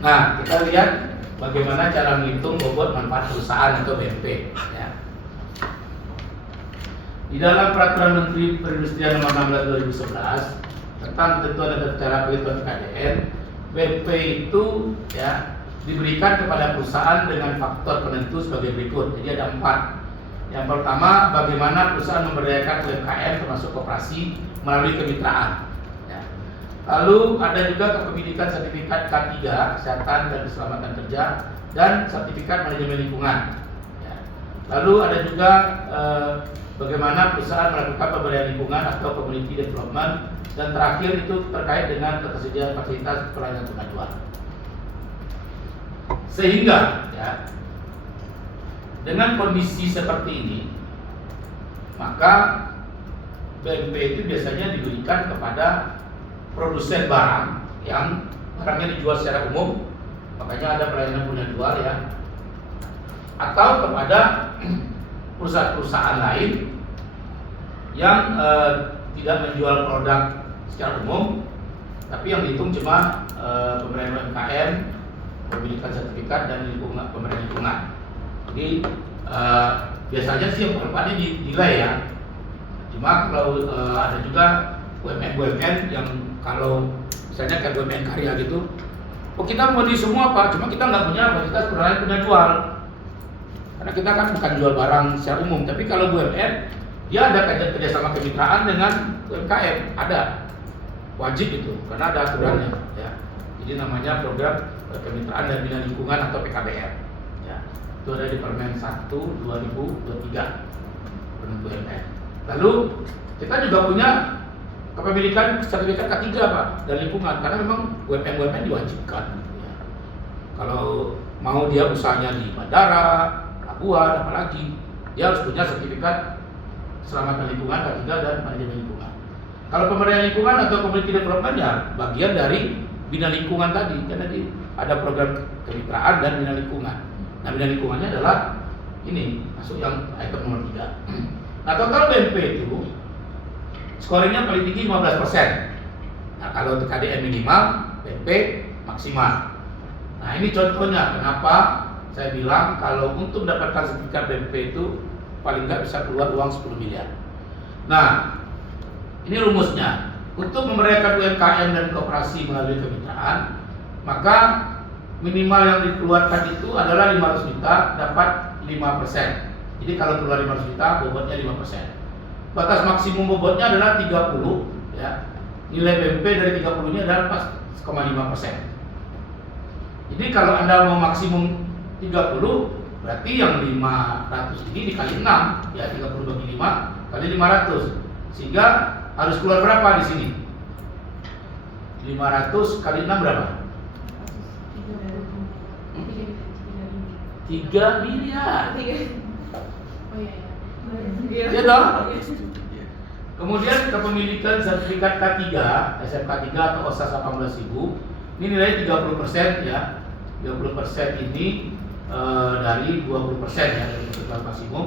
Nah, kita lihat bagaimana cara menghitung bobot manfaat perusahaan atau BMP. Ya. Di dalam Peraturan Menteri Perindustrian Nomor 16 2011 tentang ketentuan dan cara perhitungan KDN, BMP itu ya diberikan kepada perusahaan dengan faktor penentu sebagai berikut. Jadi ada 4. Yang pertama, bagaimana perusahaan memberdayakan UMKM termasuk koperasi melalui kemitraan. Ya. Lalu ada juga kepemilikan sertifikat K3 Kesehatan dan Keselamatan Kerja dan sertifikat manajemen lingkungan. Ya. Lalu ada juga bagaimana perusahaan melakukan pemberdayaan lingkungan atau community development, dan terakhir itu terkait dengan ketersediaan fasilitas pelayanan pengaduan. Sehingga ya, dengan kondisi seperti ini, maka BMP itu biasanya diberikan kepada produsen barang yang barangnya dijual secara umum, makanya ada pelayanan pengaduan ya, atau kepada perusahaan-perusahaan lain yang tidak menjual produk secara umum, tapi yang dihitung cuma pemberdayaan UMKM, pemilikan sertifikat dan pemberdayaan lingkungan. Jadi biasanya sih yang manfaatnya dinilai ya. Cuma kalau ada juga BUMN yang kalau misalnya kayak BUMN karya gitu, oh kita mau di semua Pak, cuma kita nggak punya fasilitas penjual. Karena kita kan bukan jual barang secara umum, tapi kalau BUMN dia ada kerjasama kemitraan dengan UMKM, ada wajib itu, karena ada aturannya. Ya. Jadi namanya program kemitraan dan bina lingkungan atau PKBR. Ya. Itu ada di Permen 1 2023 BUMN. Lalu kita juga punya kepemilikan sertifikat K3 Pak dan lingkungan, karena memang UMN diwajibkan. Ya. Kalau mau dia usahanya di bandara, pelabuhan, apalagi dia harus punya sertifikat keselamatan lingkungan K3 dan manajemen lingkungan. Kalau pemberdayaan lingkungan atau community development ya bagian dari bina lingkungan tadi, karena ada program kemitraan dan bina lingkungan. Nah, bina lingkungannya adalah ini masuk yang item nomor 3. Nah, total BMP itu scoringnya paling tinggi 15%. Nah, kalau untuk KDN minimal, BMP maksimal. Nah, ini contohnya kenapa saya bilang kalau untuk mendapatkan sertifikat BMP itu paling nggak bisa keluar uang 10 miliar. Nah, ini rumusnya. Untuk memberdayakan UMKM dan koperasi melalui kemitraan, maka minimal yang dikeluarkan itu adalah 500 juta dapat 5%. Jadi kalau keluar 500 juta, bobotnya 5%. Batas maksimum bobotnya adalah 30, ya. Nilai BMP dari 30 ini adalah 4,5%. Jadi kalau Anda mau maksimum 30, berarti yang 500 ini dikali 6, ya 30 bagi 5 kali 500. Sehingga harus keluar berapa di sini? 500 kali 6 berapa? 3 miliar. Oh iya. Ya dong. Kemudian kepemilikan sertifikat K3, SMK 3 atau OSAS 18.000, ini nilai 30% ya. 30% ini dari 20% ya dari ketentuan maksimum.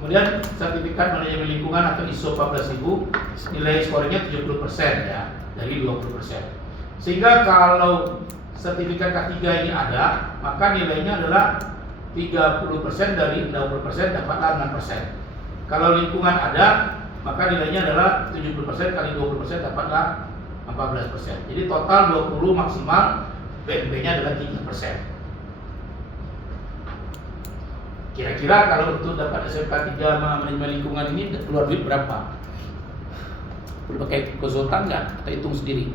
Kemudian sertifikat manajemen lingkungan atau ISO 14.000 nilai skornya 70% ya dari 20%. Sehingga kalau sertifikat K3 ini ada, maka nilainya adalah 30% dari 60% dapatlah 6%. Kalau lingkungan ada, maka nilainya adalah 70% kali 20% dapatlah 14%. Jadi total 20 maksimal, BMP-nya adalah 3%. Kira-kira kalau untuk dapat SMK 3 manajemen lingkungan ini keluar duit berapa? Perlu pakai konsultan nggak? Kita hitung sendiri.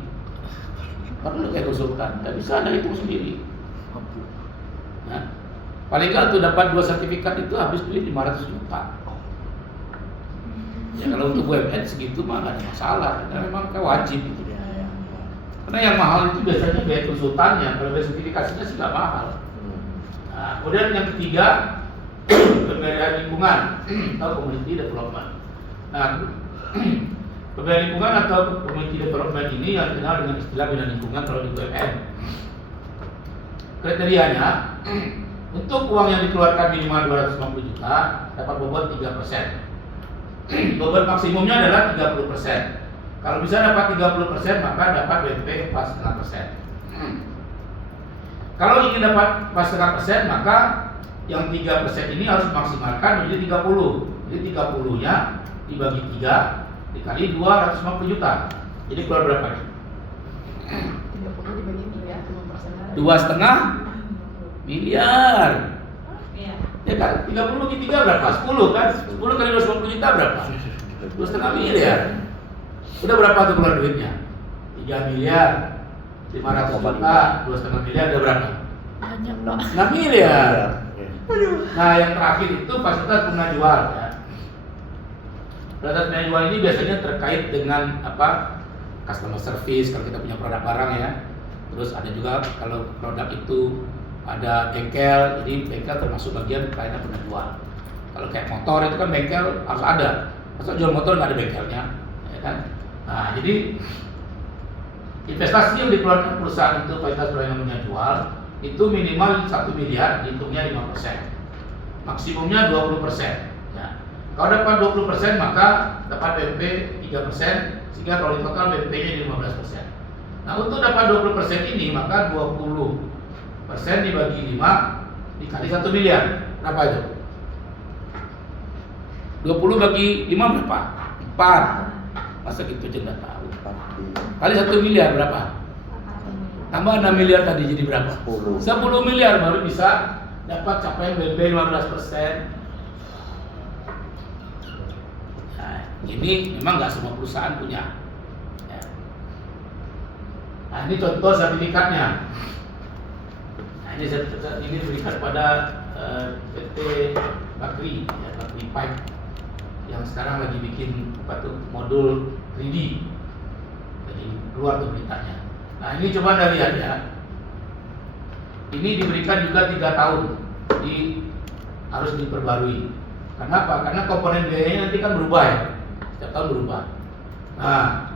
Perlu pakai konsultan, nggak bisa Anda hitung sendiri. Nah, paling nggak untuk dapat 2 sertifikat itu habis duit 500 juta. Ya kalau untuk BUMN segitu mah nggak ada masalah, karena memang wajib itu. Karena yang mahal itu biasanya biaya konsultannya, kalau biaya sertifikasinya sih nggak mahal. Nah, kemudian yang ketiga, pemberdayaan lingkungan atau community development. Nah, pemberdayaan lingkungan atau community development ini yang dikenal dengan istilah bina lingkungan kalau di BUMN. Kriterianya, untuk uang yang dikeluarkan minimal 250 juta dapat bobot 3%. Bobot maksimumnya adalah 30%. Kalau bisa dapat 30%, maka dapat BMP 4,5%. Kalau ingin dapat 4,5%, maka yang 3% ini harus dimaksimalkan menjadi 30. Jadi 30-nya dibagi 3 dikali 250 juta. Jadi keluar berapa nih? 30 dibagi 3, 5%. 2,5 miliar. Iya. Ya kan? 30 bagi 3 berapa? 10 kan? 10 kali 250 juta berapa? 2,5 miliar. Udah berapa tuh keluar duitnya? 3 miliar 500 juta, 2,5 miliar udah berapa? Banyak, 6 miliar. Nah, yang terakhir itu fasilitas bunga jual ya. Fasilitas bunga jual ini biasanya terkait dengan apa? Customer service kalau kita punya produk barang ya. Terus ada juga kalau produk itu ada bengkel, jadi bengkel termasuk bagian pelayanan bunga jual. Kalau kayak motor itu kan bengkel harus ada. Masa jual motor nggak ada bengkelnya, ya kan? Nah, jadi investasi yang dikeluarkan perusahaan untuk fasilitas pelayanan bunga jual itu minimal 1 miliar, hitungnya 5%, maksimumnya 20%. Ya. Kalau dapat 20% maka dapat BNP 3%, sehingga kalau di total BNP-nya 15%. Nah, untuk dapat 20% ini maka 20% dibagi 5 dikali 1 miliar, berapa itu? 20 bagi 5 berapa? 4. Masa gitu aja nggak tahu. Kali 1 miliar berapa? Tambah 6 miliar tadi jadi berapa? 10 miliar baru bisa dapat capaian BNP 15%. Nah, ini memang nggak semua perusahaan punya. Ya. Nah, ini contoh sertifikatnya. Nah, ini berikan pada PT Bakri, ya, Bakri Pipe yang sekarang lagi bikin apa tuh modul 3D. Jadi keluar tuh beritanya. Nah, ini coba Anda lihat ya. Ini diberikan juga 3 tahun, harus diperbarui. Kenapa? Karena komponen biayanya nanti kan berubah ya, setiap tahun berubah. Nah,